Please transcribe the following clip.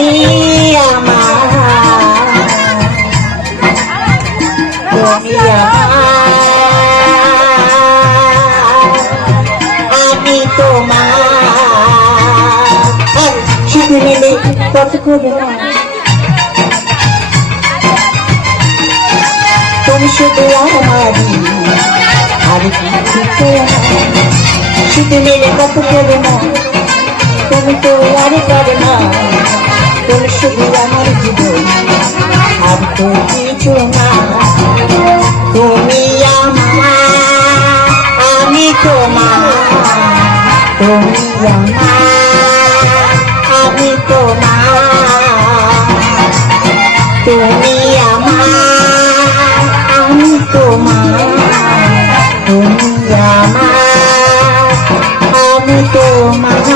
তুমি আমার তুমি আমার আমি তোমার শুধু মেলে কত করবে তুমি শুধু আমারই আর কিছু শুধু মেলে কত করবে না তুমি তো আর করে না তুমি শুধু আমার জীবন। আর তো কিছু না। তুমি আমার, আমি তোমার। তুমি আমার, আমি তোমার। তুমি আমার, আমি তোমার। তুমি আমার, আমি তোমার।